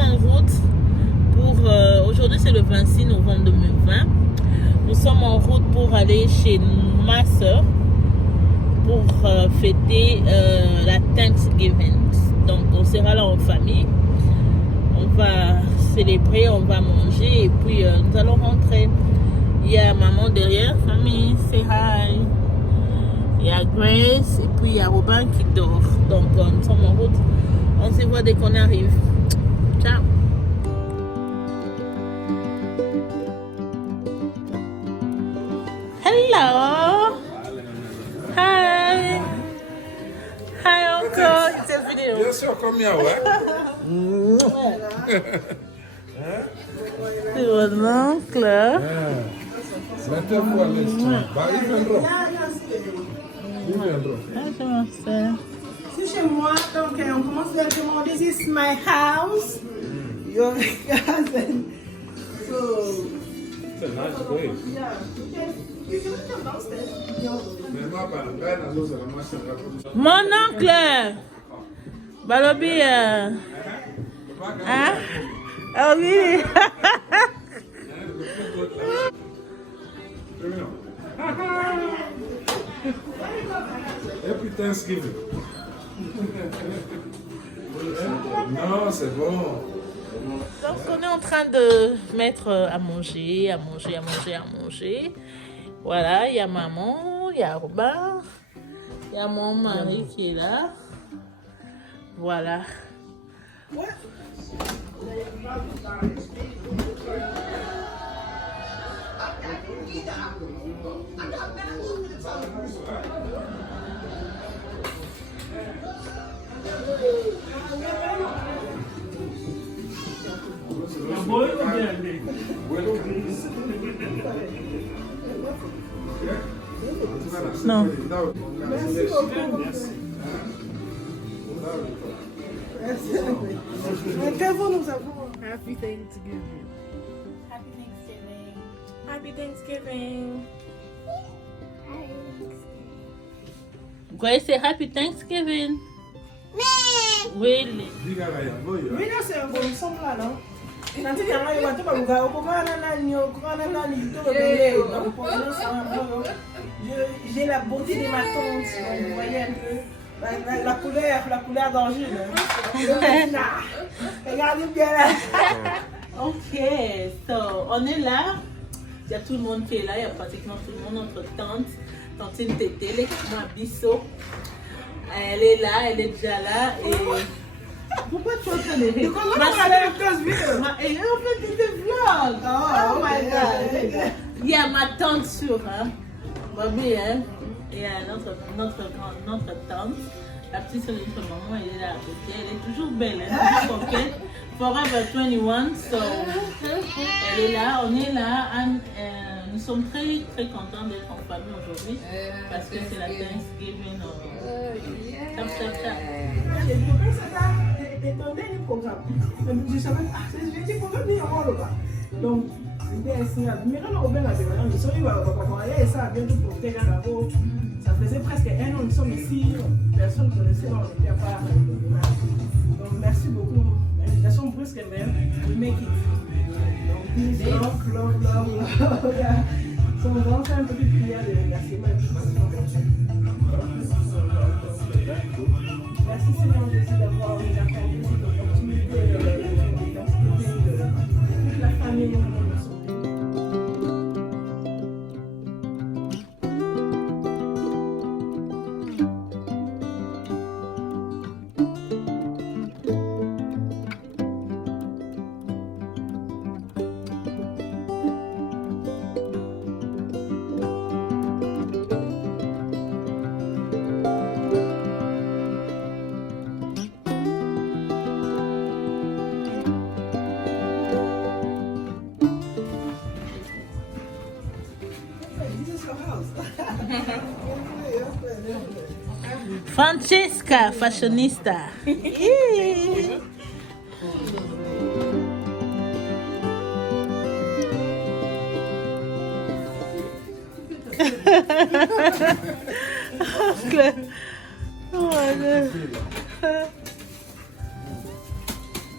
en route pour... aujourd'hui, c'est le 26 novembre 2020. Nous sommes en route pour aller chez ma soeur pour fêter la Thanksgiving. Donc, on sera là en famille. On va célébrer, on va manger et puis nous allons rentrer. Il y a maman derrière, famille, say hi. Il y a Grace et puis il y a Robin qui dort. Donc, nous sommes en route. On se voit dès qu'on arrive. Ciao. Hello. Hi. Hi, uncle. It's a video. Bien sûr, comme il y a, ouais. C'est mon oncle. Mettez-vous à l'instant. Bah, ils viendront. Ils viendront. Je m'en sais. C'est chez moi, donc on commence directement. This is my house. Your cousin. So, C'est nice place. yeah. You can come downstairs. Mais moi, bah, ben, nous allons marcher un peu. Mon oncle. Balobi. Hein? Oh oui. Happy Thanksgiving. Non, c'est bon. Donc on est en train de mettre à manger. Voilà, il y a maman, il y a Robin, il y a mon mari qui est là. Voilà. Non. Merci beaucoup. Mettez-vous, nous avons. Happy Thanksgiving. Happy Thanksgiving. Happy Thanksgiving. Grace, say happy Thanksgiving. Really? Diga la ya, voy yo. Oui, là, c'est un bon son là, non? Nanti jangan lewat tu baru kau kemana nani tu bebé. Donc pour nous c'est un bon. J'ai la beauté de ma tante, vous voyez un peu la couleur d'origine. Regardez bien là. Ok, so on est là. Il y a tout le monde qui est là, il y a pratiquement tout le monde, notre tante, tantine Tété, l'équipement Bissot. Elle est là, elle est déjà là et... Pourquoi tu es en train de rire? Et en fait, c'est des vlogs. Oh my god. Il y a ma tante sur, hein. Bobby, hein. Et notre tante. La petite soeur de notre maman, elle est là à côté. Elle est toujours belle, hein. Toujours coquette. Forever 21, so elle est là, on est là. Nous sommes très très contents d'être en famille aujourd'hui parce que c'est la Thanksgiving. J'ai découvert ça et ton dernier programme. Je savais j'ai dit pour venir en haut là. Donc c'était un mais quand on a ouvert la démarche, nous sommes allés ça bientôt pour terrain là-haut. Ça faisait presque un an, nous sommes ici, personne ne connaissait, on n'était pas. Donc merci beaucoup. L'invitation brusque est même, we make it. Donc peace, love. So, on va faire une petite prière de remerciement et de merci Seigneur Jésus d'avoir nous accordé cette opportunité de toute la famille nous remercions. Francesca, fashionista.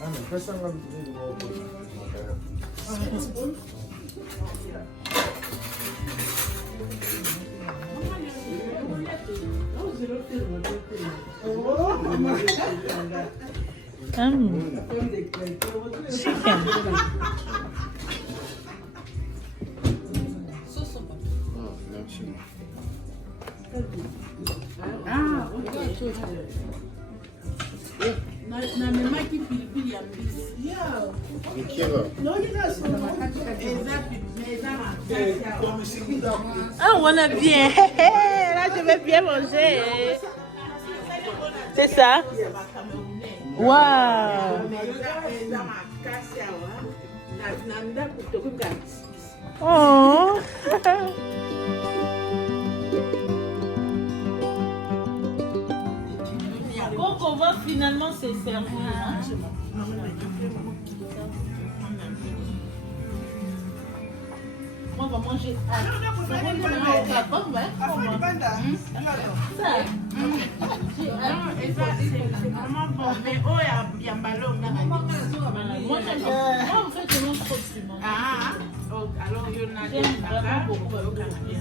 Ana, pesa ngapi tuni mau? Chicken. Na memaki pilipili ya mbisi. Yeah. Ni kilo. No, you guys so Ah, on a bien. Là, je vais bien manger. C'est ça? Wow. Oh. Donc, on va finalement se servir. Hein? Moi, on va manger. Moi, en fait, je mange trop de piment. J'aime vraiment beaucoup pimenté.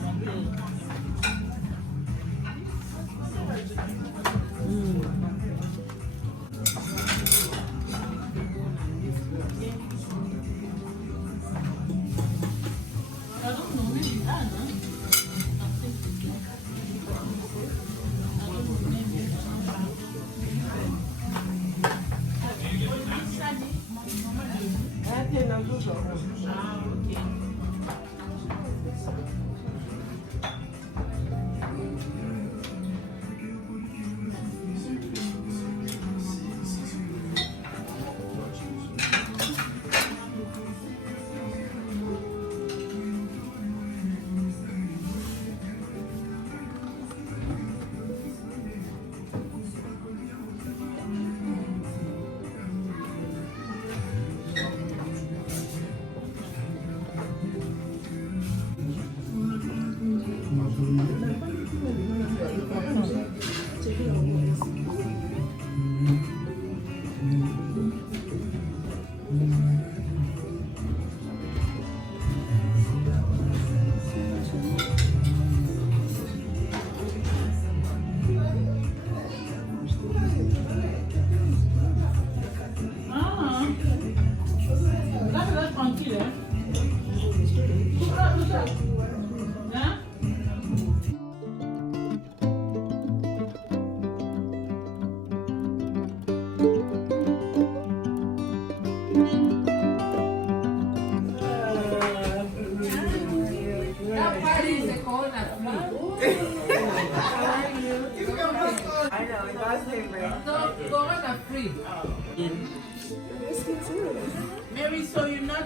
Mary, so you're not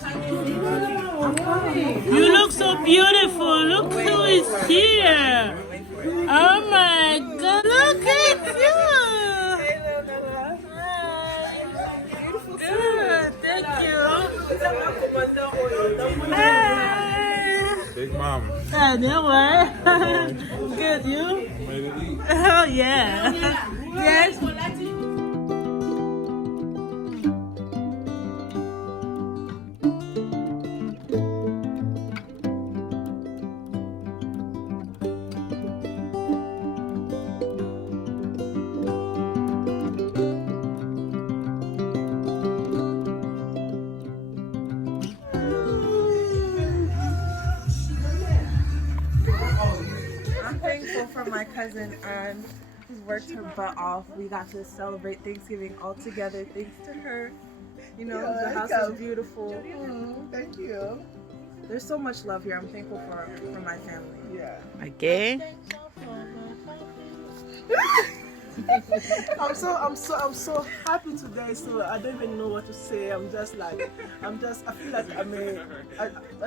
hungry? You look so beautiful. Look who is here. Oh my God, look at you. Good, thank you. Big mom. Anyway, good, you? Made it eat. Oh yeah. Yes. I'm thankful for my cousin Anne, who's worked her butt off. We got to celebrate Thanksgiving all together thanks to her. You know, the house is beautiful. Thank you. There's so much love here. I'm thankful for my family. Yeah. Okay. I'm so happy today. So I don't even know what to say. I feel like I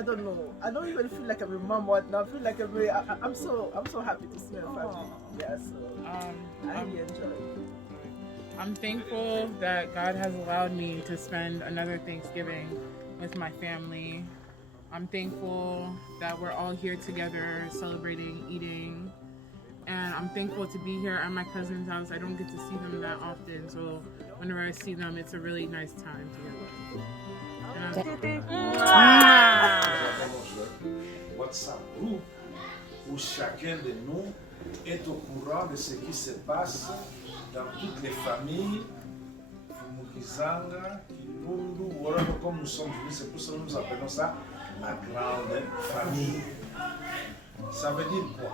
don't know. I don't even feel like I'm a mom right now. I feel like I'm so happy to see my family. Yeah, so I really enjoy it. I'm thankful that God has allowed me to spend another Thanksgiving with my family. I'm thankful that we're all here together celebrating, eating, and I'm thankful to be here at my cousin's house. I don't get to see them that often, so whenever I see them, it's a really nice time together. WhatsApp group où chacun de nous est au courant de ce qui se passe dans toutes les familles. Mukizanga, Kilundu, voilà comme nous sommes venus, c'est pour ça que nous appelons ça la grande famille. Ça veut dire quoi?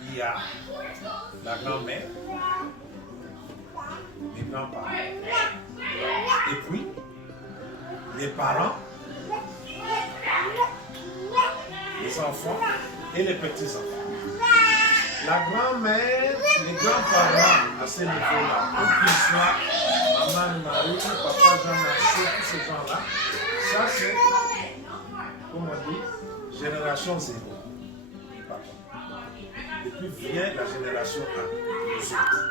Il y a la grand-mère, les grands-parents, et puis les parents, les enfants et les petits-enfants. La grand-mère, les grands-parents à ce niveau-là, qu'ils soient maman Marie, papa Jean-Marcel, tous ces gens-là, ça c'est, comme on dit, génération 0. Et puis vient la génération 1, les autres.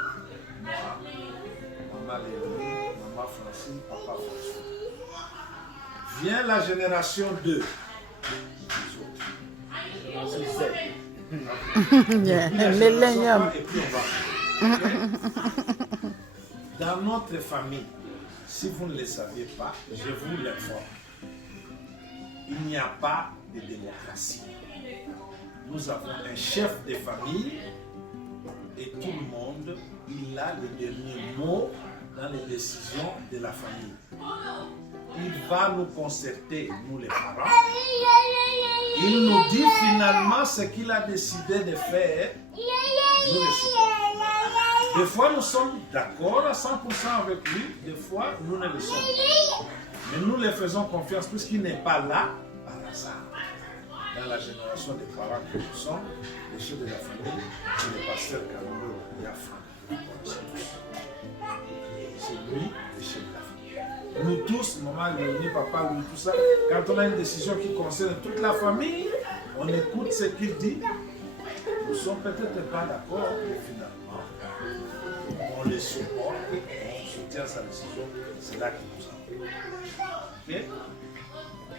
Maman Léonie, maman Francine, papa François. Vient la génération 2, les autres. Génération Z. Millennium. Et puis on va. Dans notre famille, si vous ne le saviez pas, je vous l'informe. Il n'y a pas de démocratie. Nous avons un chef de famille et tout le monde, il a le dernier mot dans les décisions de la famille. Il va nous concerter, nous les parents. Il nous dit finalement ce qu'il a décidé de faire. Nous le suivons. Des fois, nous sommes d'accord à 100% avec lui. Des fois, nous ne le sommes pas. Mais nous le faisons confiance puisqu'il n'est pas là par hasard. Dans la génération des parents que nous sommes, les chefs de la famille, c'est le pasteur Carolo Yafran. C'est lui, le chef de la famille. Nous tous, maman, Léonie, papa, lui, tout ça, quand on a une décision qui concerne toute la famille, on écoute ce qu'il dit. Nous ne sommes peut-être pas d'accord, mais finalement, on les supporte, on soutient sa décision, c'est là qu'il nous a. Okay?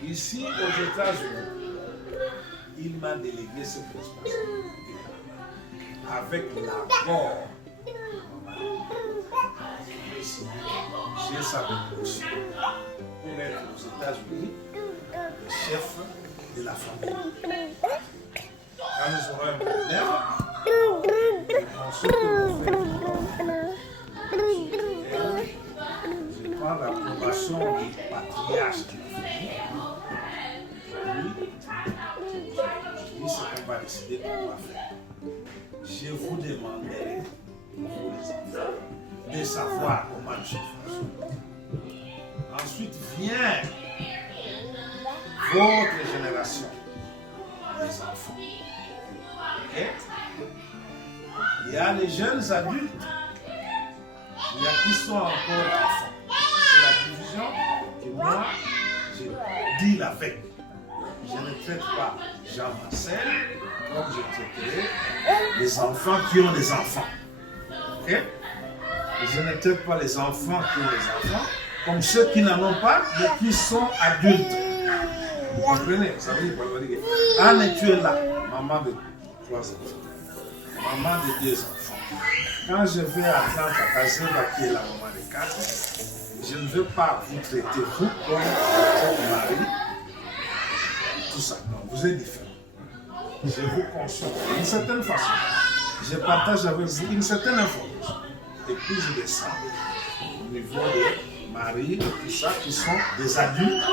Ici, aux États-Unis, il m'a délégué cette responsabilité avec l'accord. J'ai sa révolution pour être aux États-Unis le chef de la famille. Quand nous aurons un problème, on se je prends l'approbation du patriarche de la famille. Je dis ce qu'on va décider qu'on va faire. Je vous demanderai, vous les enfants, de savoir comment les choses fonctionnent. Ensuite vient votre génération, les enfants. Okay? Il y a les jeunes adultes, il y a qui sont encore enfants. C'est la division que moi, je dis la veille. Je ne traite pas Jean-Marcel comme je traiterai les enfants qui ont des enfants. Okay? Je ne traite pas les enfants qui ont des enfants comme ceux qui n'en ont pas, mais qui sont adultes. Vous comprenez? Vous savez, Anne, tu es là, maman de 3 enfants, maman de 2 enfants. Quand je vais à Atlanta, Kazeba, qui est la maman de 4, je ne veux pas vous traiter, vous, comme votre mari. Tout ça. Non, vous êtes différents. Je vous consulte d'une certaine façon. Je partage avec vous une certaine information. Et puis je descends au niveau de Marie et tout ça, qui sont des adultes.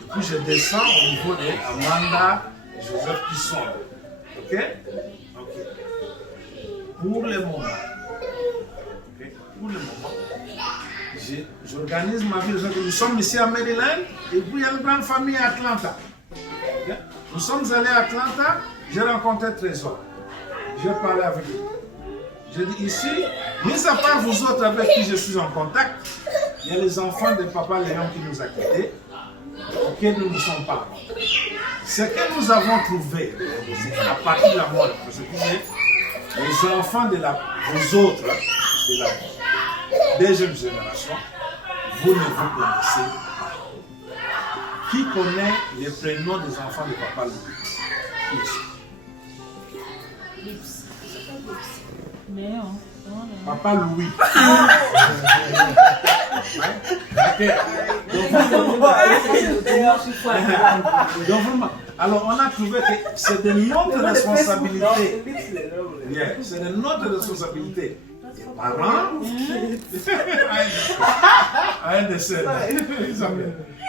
Et puis je descends au niveau de Amanda et Joseph qui sont là. Ok? Ok. Pour le moment, okay? Pour le moment, j'organise ma vie. Nous sommes ici à Maryland et puis il y a une grande famille à Atlanta. Okay? Nous sommes allés à Atlanta, j'ai rencontré Trésor. J'ai parlé avec lui. Je dis ici, mis à part vous autres avec qui je suis en contact, il y a les enfants de Papa Léon qui nous a quittés, auxquels nous ne sommes pas. Ce que nous avons trouvé, à partir de la mort, les enfants de vous autres, de la deuxième génération, vous ne vous connaissez pas. Qui connaît les prénoms des enfants de Papa Louis? Léon. Papa Louis. Alors, on a trouvé que c'est de notre responsabilité. Yeah, c'est de notre responsabilité. Les parents.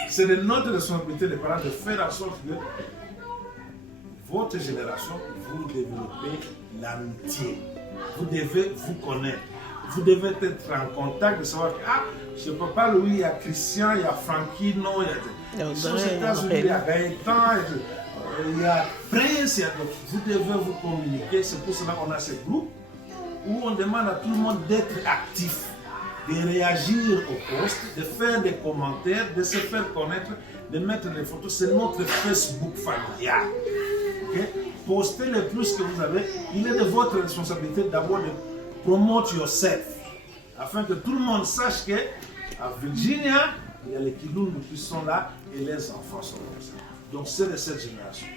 C'est de notre responsabilité, les parents, de faire en sorte que votre génération, vous développez l'amitié. Vous devez vous connaître. Vous devez être en contact, de savoir que chez Papa Louis, il y a Christian, il y a Franquino, il y a aux États-Unis, il y a Gaëtan, il y a Prince. Vous devez vous communiquer. C'est pour cela qu'on a ce groupe où on demande à tout le monde d'être actif, de réagir aux posts, de faire des commentaires, de se faire connaître, de mettre des photos. C'est notre Facebook familial. Okay? Postez le plus que vous avez. Il est de votre responsabilité d'abord de promote yourself, afin que tout le monde sache que à Virginia, il y a les Kilungu qui sont là et les enfants sont comme ça. Donc c'est de cette génération.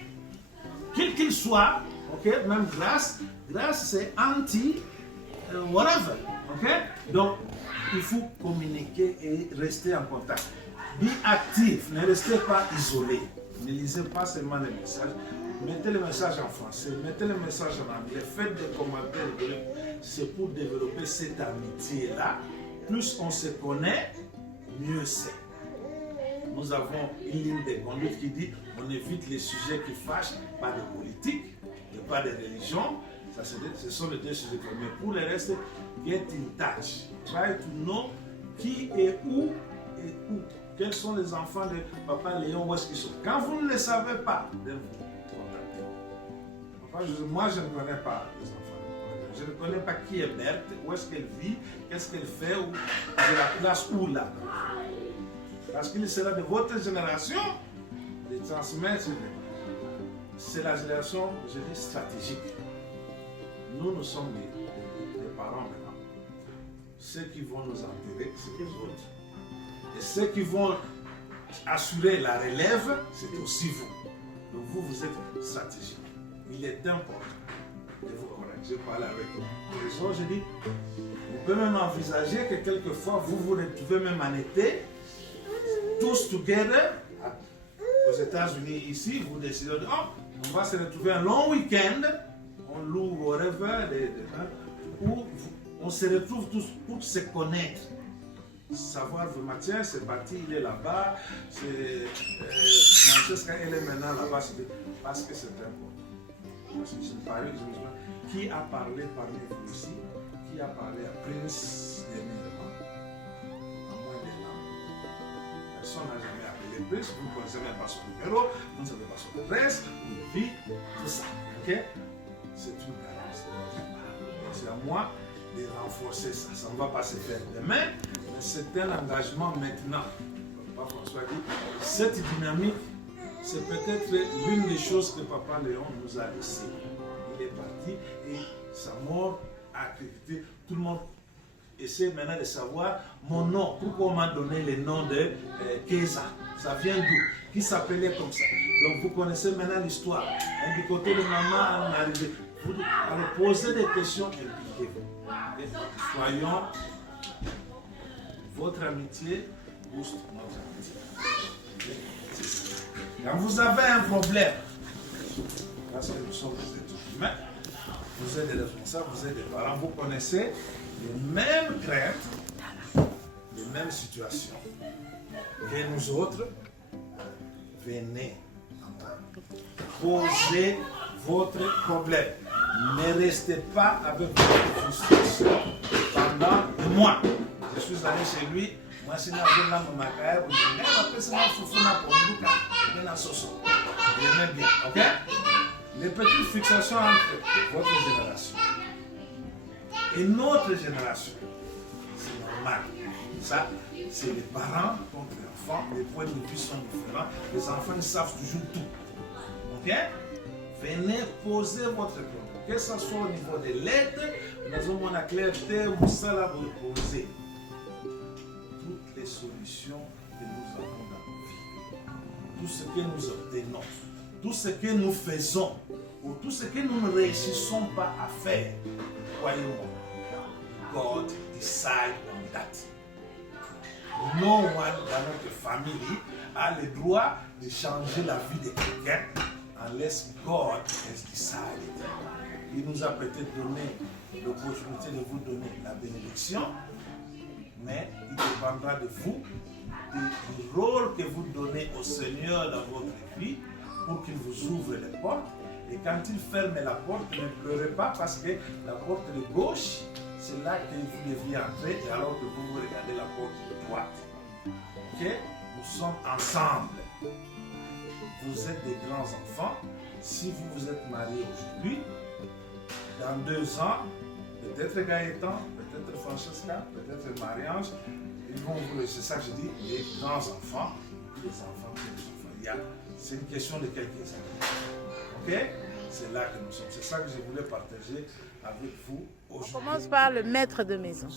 Quel qu'il soit, ok, même Grâce c'est anti, whatever, ok. Donc il faut communiquer et rester en contact. Be actif, ne restez pas isolé. Ne lisez pas seulement les messages. Mettez le message en français, mettez le message en anglais, faites des commentaires. C'est pour développer cette amitié-là. Plus on se connaît, mieux c'est. Nous avons une ligne de conduite qui dit on évite les sujets qui fâchent, pas de politique et pas de religion. Ça, ce sont les deux sujets. Mais pour le reste, get in touch. Try to know qui est où et où. Quels sont les enfants de Papa Léon, où est-ce qu'ils sont. Quand vous ne le savez pas, vous contactez. Moi, je ne connais pas les enfants. Je ne connais pas qui est Berthe, où est-ce qu'elle vit, qu'est-ce qu'elle fait, ou de la place où là. Parce qu'il sera de votre génération de transmettre. C'est la génération, je dis, stratégique. Nous sommes des parents maintenant. Ceux qui vont nous enterrer, c'est les autres. Et ceux qui vont assurer la relève, c'est aussi vous. Donc vous êtes stratégique. Il est important de vous connaître. J'ai parlé avec les autres, j'ai dit, vous pouvez même envisager que quelquefois vous vous retrouvez même en été, tous together, aux États-Unis ici, vous décidez de on va se retrouver un long week-end, on loue whatever, où on se retrouve tous pour se connaître. Savoir vraiment, tiens, c'est parti, il est là-bas, Francesca, elle est maintenant là-bas, parce que c'est important. Parce que je ne parlais pas. Qui a parlé parmi vous ici? Qui a parlé à Prince dernièrement? À moins d'un an. Personne n'a jamais appelé Prince, vous ne connaissez même pas son numéro, vous ne savez pas son adresse, où il vit, tout ça. Ok? C'est une carence. C'est à moi de renforcer ça. Ça ne va pas se faire demain, mais c'est un engagement maintenant. Papa François dit, cette dynamique, c'est peut-être l'une des choses que Papa Léon nous a laissé. Il est parti et sa mort a affecté tout le monde. Essaie maintenant de savoir mon nom. Pourquoi on m'a donné le nom de Keza? Ça vient d'où? Qui s'appelait comme ça? Donc vous connaissez maintenant l'histoire. Du côté de maman, on est arrivé. Alors posez des questions, impliquez-vous. Soyons, votre amitié booste notre amitié. Quand vous avez un problème, parce que nous sommes des êtres humains, vous êtes des responsables, vous êtes des parents, vous connaissez les mêmes craintes, les mêmes situations que nous autres. Venez poser votre problème. Ne restez pas avec votre frustration pendant des mois. Je suis allé chez lui, moi c'est là où je ma carrière, il aimait bien, ok? Les petites fixations entre votre génération et notre génération, c'est normal. Ça, c'est les parents contre les enfants, les points de vue sont différents, les enfants ils savent toujours tout. Ok? Venez poser votre problème. Que ce soit au niveau de l'aide, nous avons la clarté, nous allons vous poser toutes les solutions que nous avons dans nos vies. Tout ce que nous obtenons, tout ce que nous faisons, pour tout ce que nous ne réussissons pas à faire, croyez-moi, God decide on that. No one dans notre famille a le droit de changer la vie de quelqu'un unless God has decided. Il nous a peut-être donné l'opportunité de vous donner la bénédiction, mais il dépendra de vous, du rôle que vous donnez au Seigneur dans votre vie pour qu'il vous ouvre les portes. Et quand il ferme la porte, ne pleurez pas parce que la porte de gauche, c'est là que vous deviez entrer, et alors que vous regardez la porte de droite. Ok? Nous sommes ensemble. Vous êtes des grands enfants. Si vous vous êtes mariés aujourd'hui, dans 2 ans, peut-être Gaëtan, peut-être Francesca, peut-être Mariange, ils vont vous, c'est ça que je dis, les grands enfants, les enfants, les enfants. C'est une question de quelques années. Ok? C'est là que nous sommes. C'est ça que je voulais partager avec vous aujourd'hui. On commence par le maître de maison.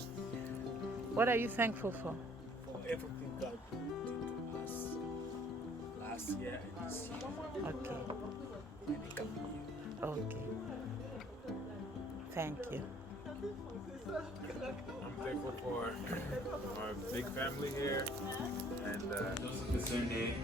What are you thankful for? For everything God did to us last year and this year. Okay. And the coming year. Okay. Thank you. I'm thankful for our big family here, and Joseph Sunday.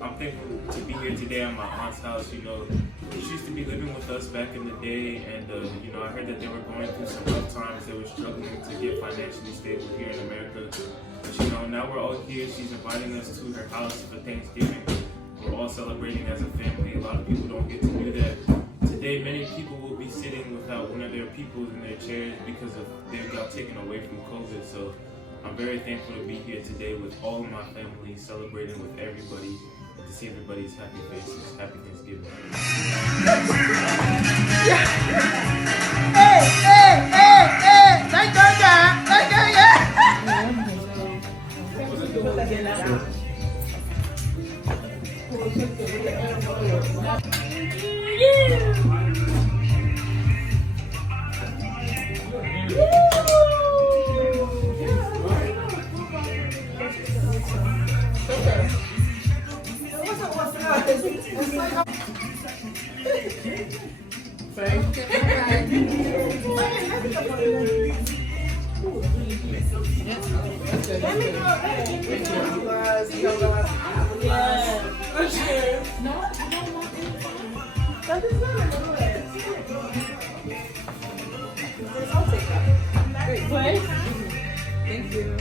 I'm thankful to be here today at my aunt's house. You know, she used to be living with us back in the day, and you know, I heard that they were going through some rough times. They were struggling to get financially stable here in America. But you know, now we're all here. She's inviting us to her house for Thanksgiving. We're all celebrating as a family. A lot of people don't get to do that. Today, many people will be sitting without one of their people in their chairs because they got taken away from COVID. So I'm very thankful to be here today with all of my family, celebrating with everybody, and to see everybody's happy faces. Happy Thanksgiving. Thank you.